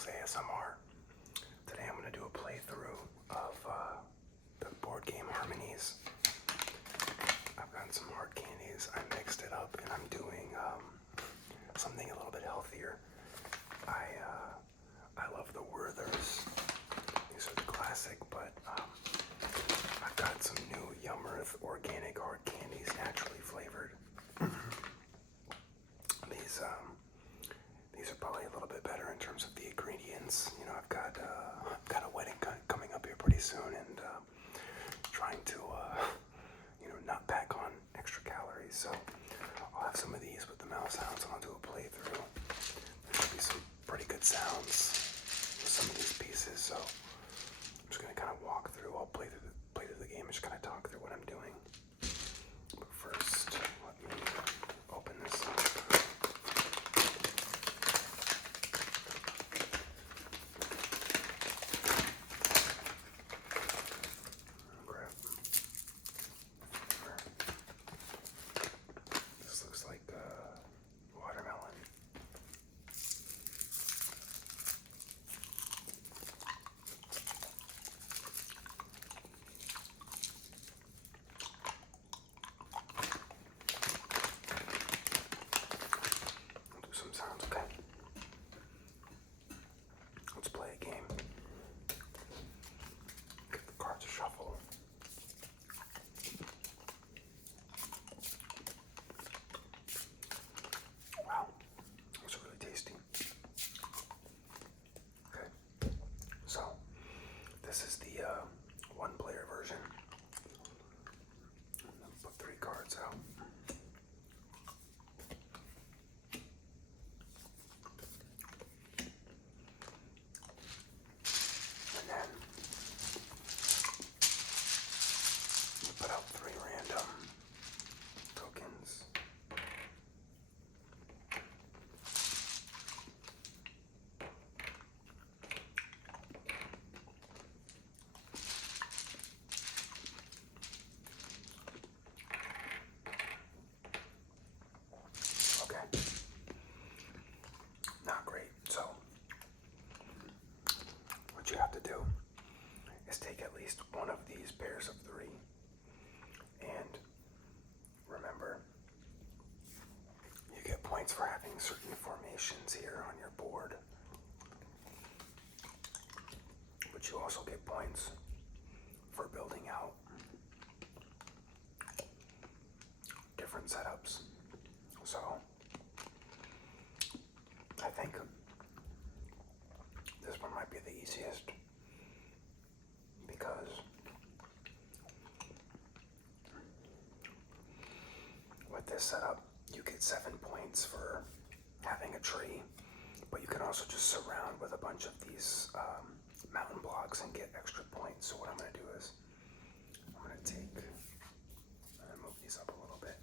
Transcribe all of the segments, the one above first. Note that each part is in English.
Miles ASMR. Today I'm going to do a playthrough of the board game Harmonies. I've gotten some hard candies, I mixed it up, and I'm doing something a little bit healthier. I love the Werthers. These are the classic, but I've got some new YumEarth organic hard candies, naturally flavored. These are probably a little bit better in terms of the ingredients. You know, I've got a wedding coming up here pretty soon, and trying to not pack on extra calories. So I'll have some of these with the mouth sounds, and I'll do a playthrough. There should be some pretty good sounds with some of these pieces. So I'm just gonna kind of walk through. I'll play through the game and just kind of talk through what I'm doing. But first, let me open this up. This looks like watermelon. I'll do some sounds, okay? Let's play a game. Get the cards to shuffle. Wow, those are really tasty. Okay, so this is the one-player version. Put 3 cards out. And then we put out 3 random tokens. Okay. Not great. So what you have to do is take at least one of these pairs of 3, and remember, you get points for having certain formations here on your board, but you also get points for building out different setups. So I think this one might be the easiest, because with this setup you get 7 points for having a tree, but you can also just surround with a bunch of these mountain blocks and get extra points. So what I'm going to do is I'm going to move these up a little bit.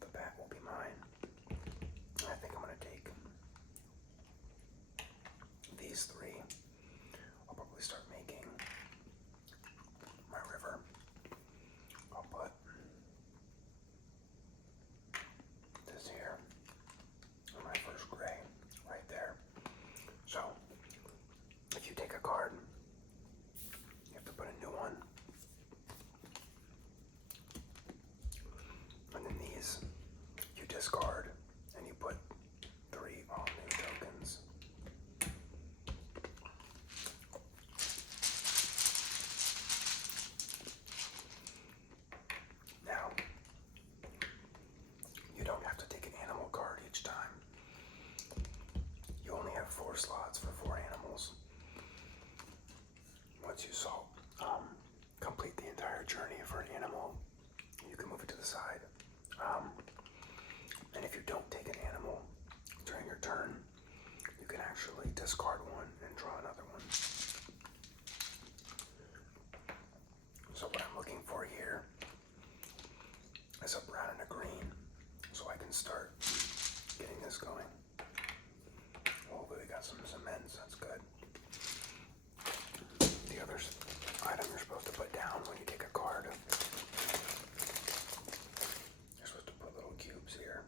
The bat will be mine. And I think I'm going to take these 3. I'll probably start making my river. I'll put this here, and my first gray right there. So if you take a card, you have to put a new one. And then these you discard, and you put 3 all new tokens. Now, you don't have to take an animal card each time. You only have 4 slots for 4 animals. Once you complete the entire journey for an animal, you can move it to the side. And if you don't take an animal during your turn, you can actually discard one and draw another one. So what I'm looking for here is a brown and a green, so I can start getting this going. Hopefully we got some cements, that's good. The other item you're supposed to put down when you take a card, you're supposed to put little cubes here.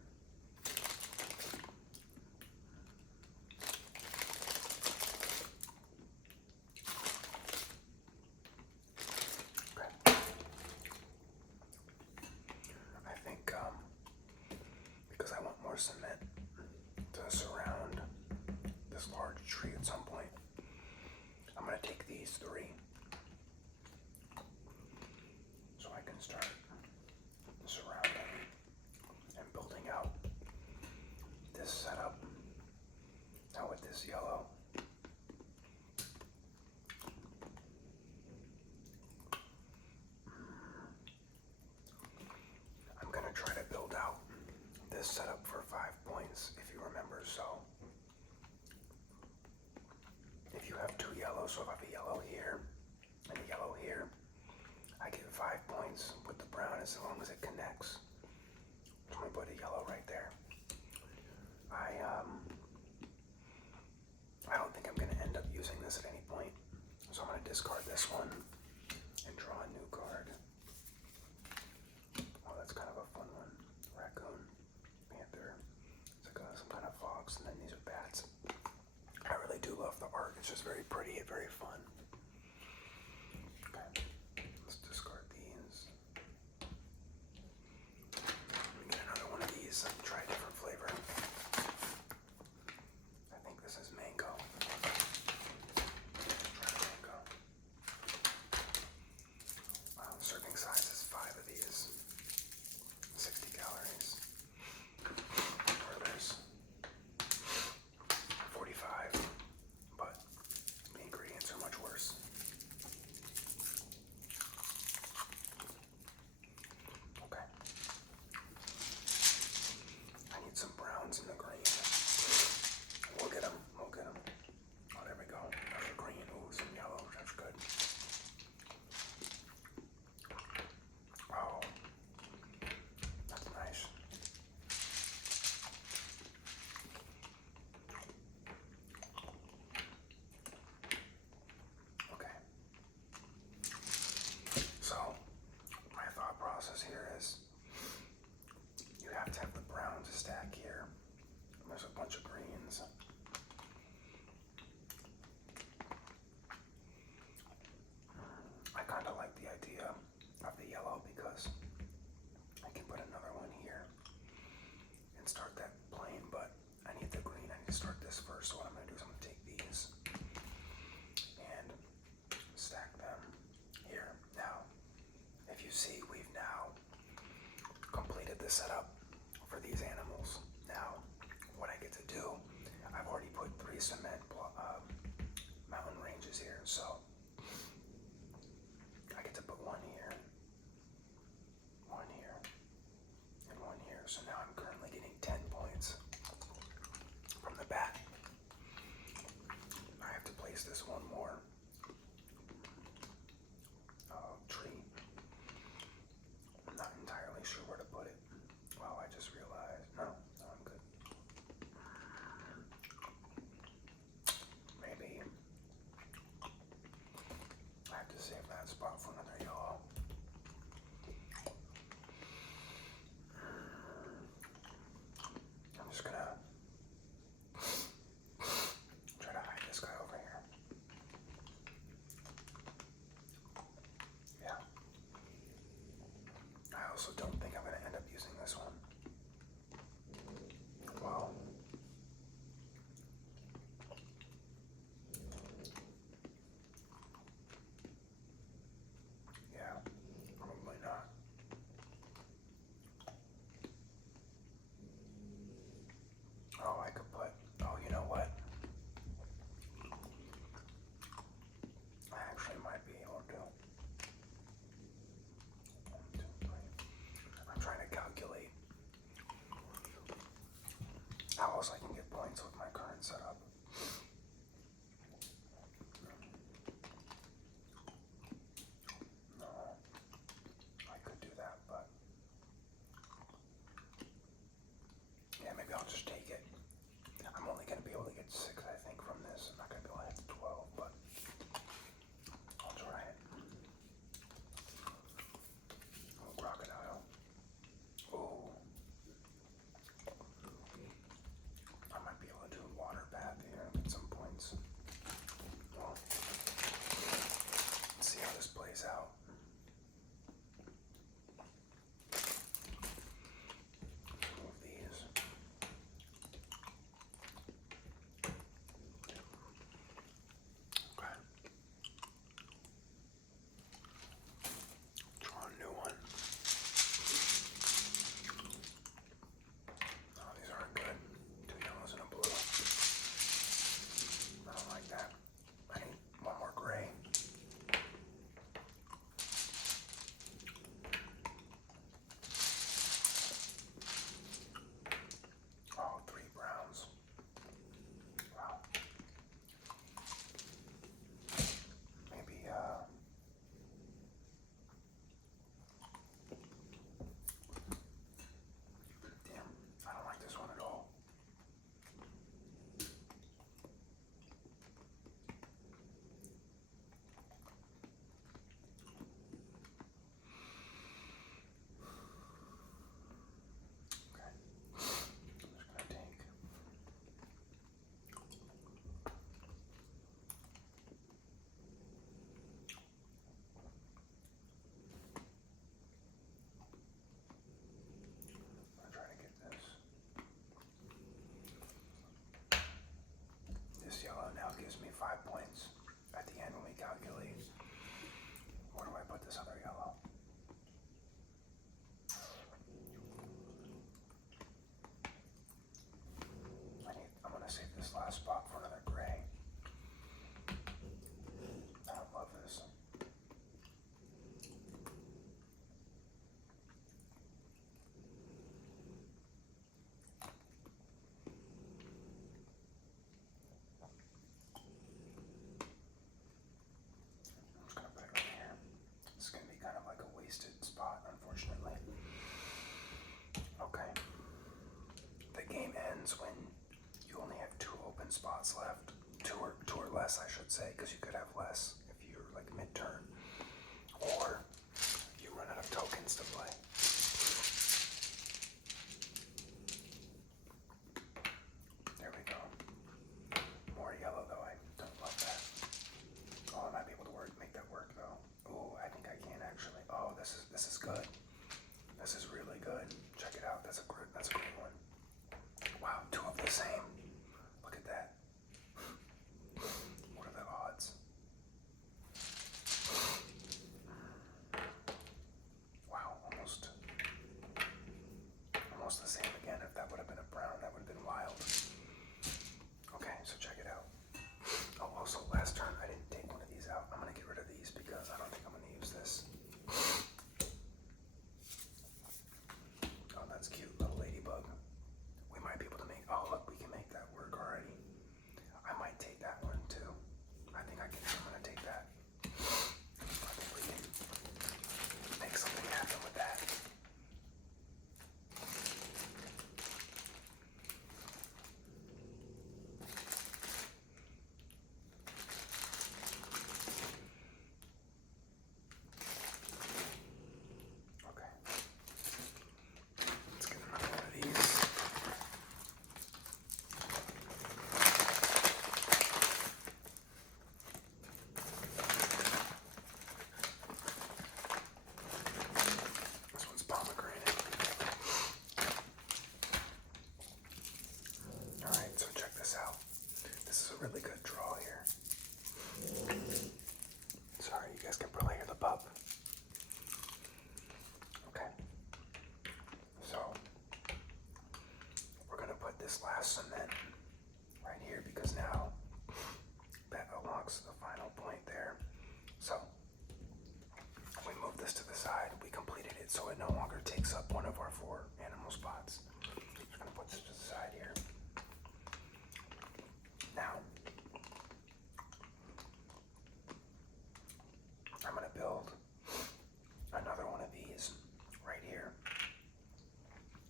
more cement to surround this large tree at some point. I'm going to take these 3 so I can start surrounding and building out this setup. Now with this yellow, I'm going to try to build out this setup for 5 points, if you remember. So if you have 2 yellows, so if I have a yellow here and a yellow here, I get 5 points with the brown as long as it connects. So I'm going to put a yellow right there. I don't think I'm going to end up using this at any point, so I'm going to discard this one and draw a new card. Oh, that's kind of a fun one. Raccoon, panther, it's like some kind of fox, and then these are bats. I really do love the art. It's just very pretty and very fun. Okay, let's discard these. Let me get another one of these and try a different flavor. I think this is mango. Try mango. Wow, the serving size is 5 of these. 60 calories. Burgers. 45, but the ingredients are much worse. Okay. I need some browns in the green. We'll get them. We'll get them. Oh, there we go. There's a green. Ooh, some yellow. That's good. Oh, that's nice. Okay. So, my thought process here is you have to have the browns stack here. There's a bunch of greens. I kind of like the idea of the yellow because I can put another one here and start that plane, but I need the green. I need to start this first. So what I'm going to do is I'm going to take these and stack them here. Now, if you see, we've now completed the setup for these animals. Now, what I get to do, I've already put 3 cement mountain ranges here, so I get to put 1 here, 1 here, and 1 here. So now I'm currently getting 10 points from the bat. I have to place this one more tree. I'm not entirely sure where to put it. Wow, I just realized. No, I'm good. Maybe I have to save that spot for another yellow. I'm just gonna try to hide this guy over here. Yeah. I also don't think I'm gonna end up using this one. Well, yeah, probably not. Oh, I could put, oh, you know what? I actually might be able to. 1, 2, 3. I'm trying to calculate how else I can get points with my current setup. No, I could do that, but yeah, maybe I'll just take it. I'm only going to be able to get 6, I think, from this. I'm not going to be able to hit 12, but I'll try it. Oh, crocodile. Oh. I might be able to do a water bath here and get some points. Well, let's see how this plays out. Move these. happens when you only have 2 open spots left. Two or less, I should say, because you could have less if you're like mid-turn. Or you run out of tokens to play. There we go. More yellow though, I don't love that. Oh, I might be able to make that work though. Oh, I think I can actually. Oh, this is good. This is really good. Check it out. That's a great one. Wow, 2 of the same. Look at that. What are the odds? Wow, almost the same again. If that would have been a brown, that would have been wild. Okay, so check it out. Oh, also last turn I didn't take one of these out. I'm gonna get rid of these because I don't think I'm gonna use this. Oh, that's cute, little ladybug. We might be able to make. Oh, look, we can make that work already. I might take that one too. I think I can. I'm gonna take that. I think we can make something happen with that. Okay. Let's get another one of these. This one's pomegranate. Alright, so check this out. This is a really good draw here. Sorry, you guys can probably hear the pup. Okay. So, we're going to put this last cement right here because now that unlocks the final point there. So, we move this to the side. We completed it so it no longer takes up one of our 4 animal spots. Just going to put this to the side here. Now, I'm going to build another one of these right here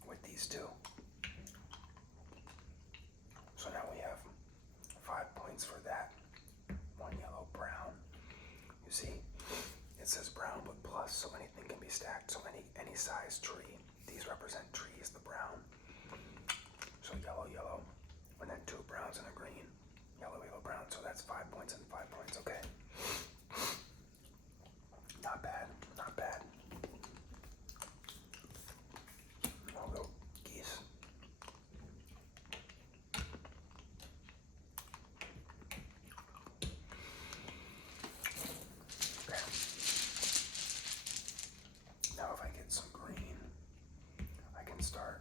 with these 2. So now we have 5 points for that. 1 yellow, brown. You see, it says brown but plus, so anything can be stacked. So any size tree. These represent trees, the brown. So yellow, yellow, and then 2 browns and a green. Yellow, yellow, brown. So that's 5 points and 5 points. Okay. Not bad. Not bad. I'll go geese. Okay. Now if I get some green, I can start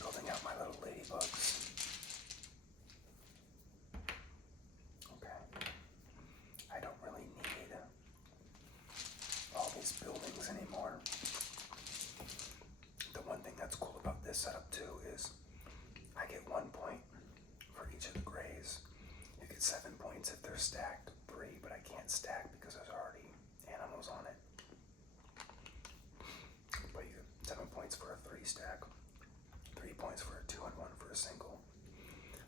building out my little ladybugs. Okay. I don't really need all these buildings anymore. The one thing that's cool about this setup too is I get 1 point for each of the grays. You get 7 points if they're stacked, 3, but I can't stack because there's already animals on it. But you get 7 points for a 3 stack, 3 points for a 2 and 1 for a single.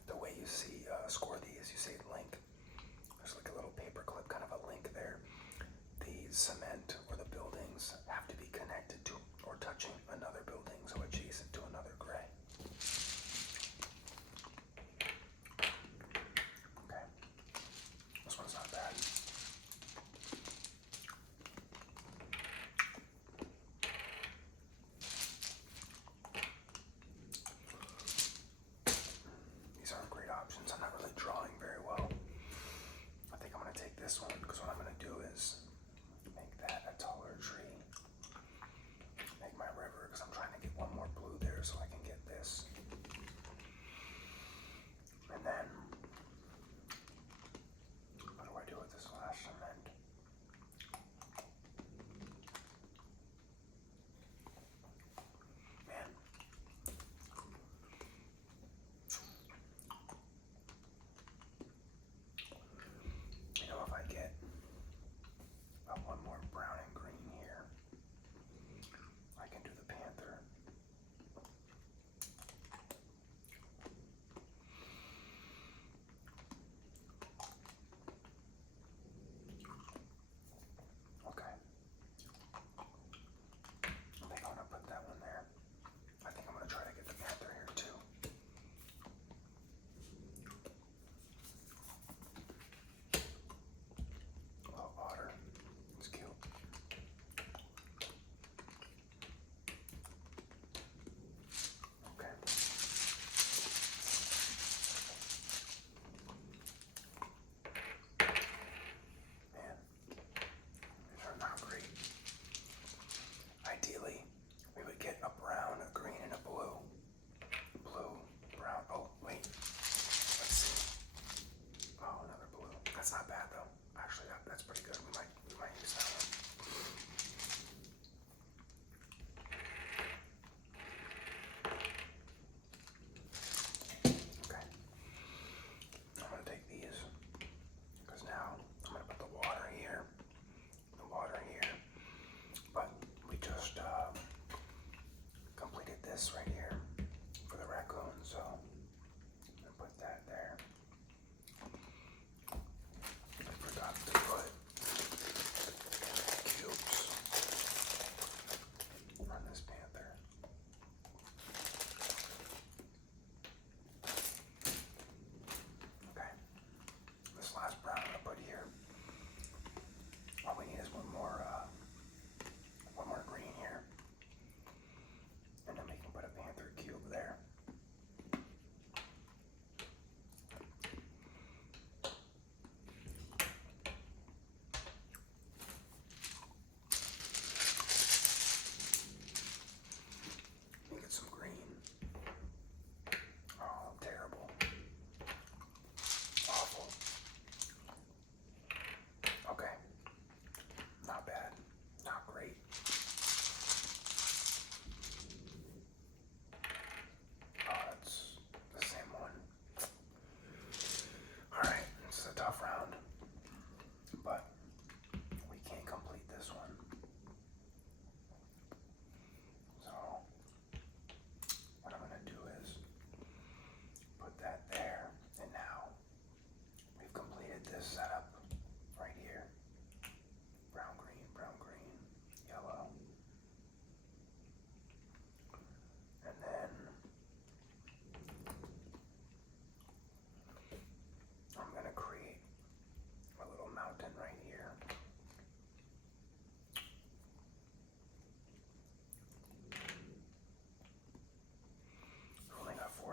The way you see score these, you say link. There's like a little paper clip, kind of a link there. The cement or the buildings have to be connected to or touching another building, so adjacent to another gray. Okay, this one's not bad. These aren't great options. I'm not really drawing very well. I think I'm going to take this one because what I'm going to do is make that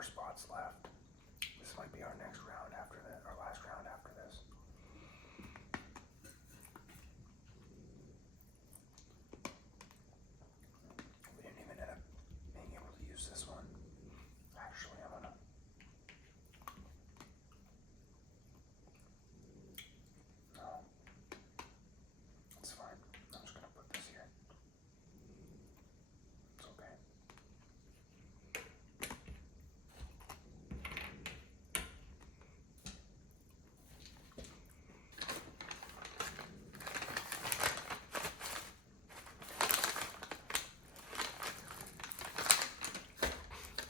spots left. This might be our next round after that, our last round after this. We didn't even end up being able to use this one. Actually, I'm gonna. No. It's fine. I'm just gonna put this here. It's okay.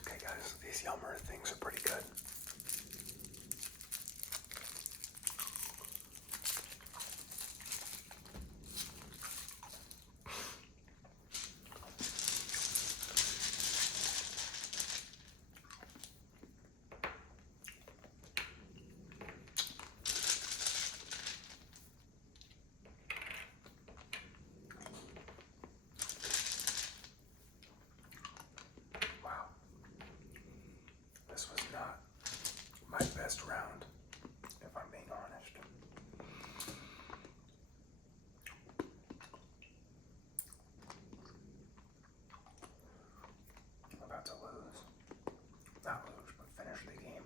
Okay guys, these YumEarth things are pretty good. Wow. This was not my best round, if I'm being honest. I'm about to lose. Not lose, but finish the game.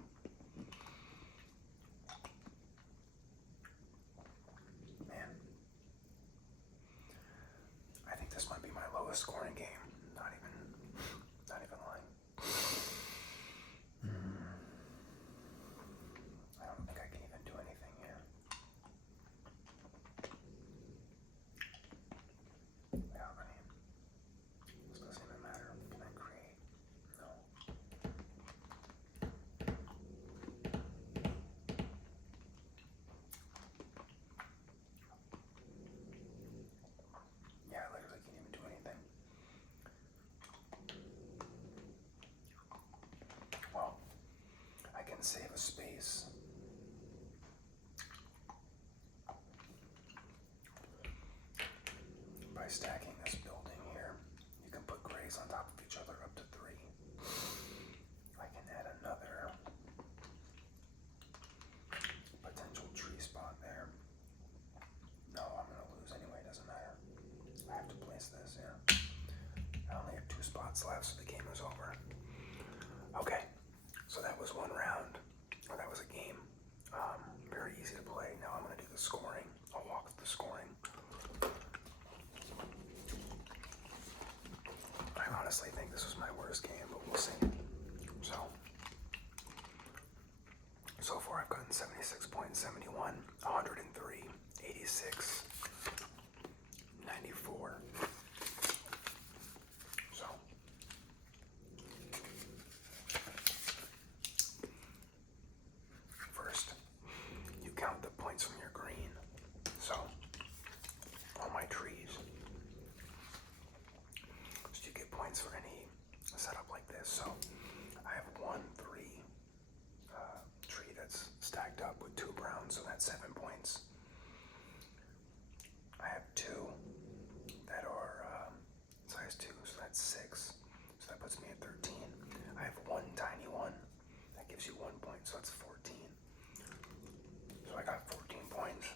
Man. I think this might be my lowest scoring game. Not even lying. I don't think I can even do anything here. Yeah, I mean, this doesn't even matter. Can I create? No. Yeah, I literally can't even do anything. Well, I can save a space. By stacking this building here, you can put grays on top of each other up to 3. I can add another potential tree spot there. No, I'm gonna lose anyway, doesn't matter. I have to place this, yeah. I only have 2 spots left, so the game is over. Okay, so that was one round, or that was a game. Very easy to play. Now I'm gonna do the scoring. I'll walk through the scoring. I honestly think this was my worst game, but we'll see. So far I've gotten 76 points, 71, 103, 86, 94. So, first, you count the points from your green. So, all my trees. So you get points for any setup like this. So, I have 1, 3 tree that's stacked up with 2 browns, so that's 7 points. I have 2 that are size 2, so that's 6. So that puts me at 13. I have 1 tiny one that gives you 1 point, so that's 14. So I got 14 points.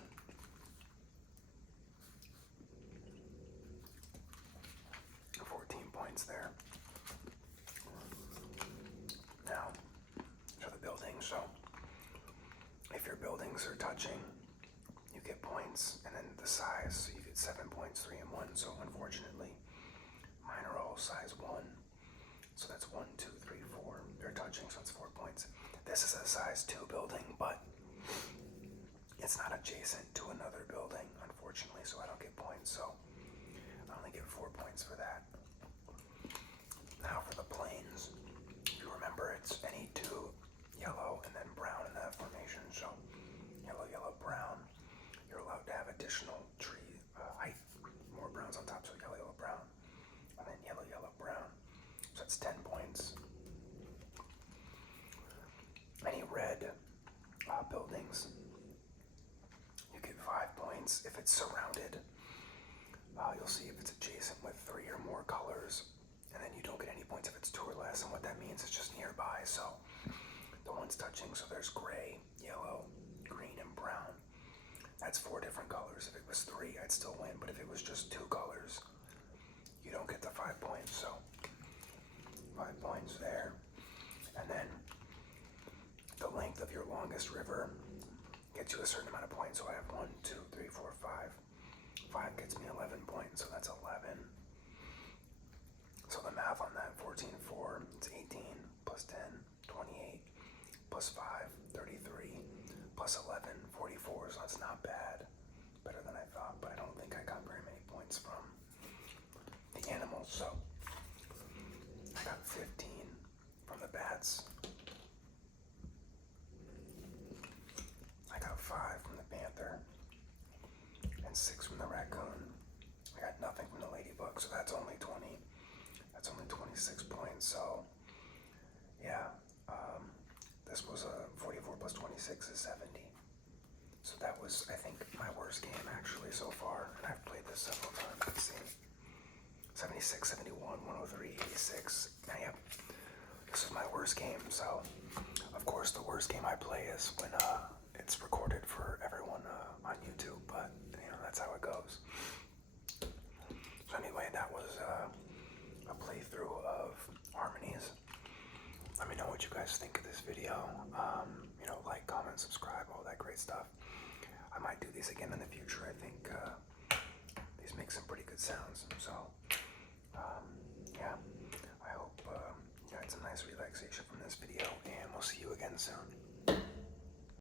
There. Now, to the building. So, if your buildings are touching, you get points, and then the size, so you get 7 points, 3 and 1. So, unfortunately, mine are all size 1. So that's 1, 2, 3, 4. They're touching, so it's 4 points. This is a size 2 building, but it's not adjacent to another building, unfortunately, so I don't get points. So, I only get 4 points for that. Now for the planes, if you remember, it's any 2 yellow and then brown in that formation. So yellow, yellow, brown. You're allowed to have additional tree height, more browns on top. So yellow, yellow, brown, and then yellow, yellow, brown. So that's 10 points. Any red buildings, you get 5 points if it's surrounded. You'll see if it's adjacent with 3 or more colors. And then you don't get any points if it's 2 or less, and what that means is just nearby. So So there's gray, yellow, green, and brown. That's 4 different colors. If it was 3, I'd still win, but if it was just 2 colors, you don't get the 5 points. So 5 points there. And then the length of your longest river gets you a certain amount of points. So I have 1, 2, 3, 4, 5. 5 gets me 11 points, so that's 11. So the math on that, 14, 4, it's 18, plus 10, 28, plus 5, 33, plus 11, 44, so that's not bad. Better than I thought, but I don't think I got very many points from the animals, so I got 15 from the bats. I got 5 from the panther, and 6 from the raccoon. I got nothing from the ladybug, so that's only 20. That's only 26 points, so yeah, this was a 44 plus 26 is 70. So that was, I think, my worst game actually so far, and I've played this several times. Let's see, 76, 71, 103, 86, and yeah, this is my worst game. So of course the worst game I play is when it's recorded for everyone on YouTube, but you know, that's how it goes. So anyway, that was a playthrough of Harmonies. Let me know what you guys think of this video. You know, like, comment, subscribe, all that great stuff. I might do these again in the future. I think these make some pretty good sounds. So yeah, I hope you had some nice relaxation from this video.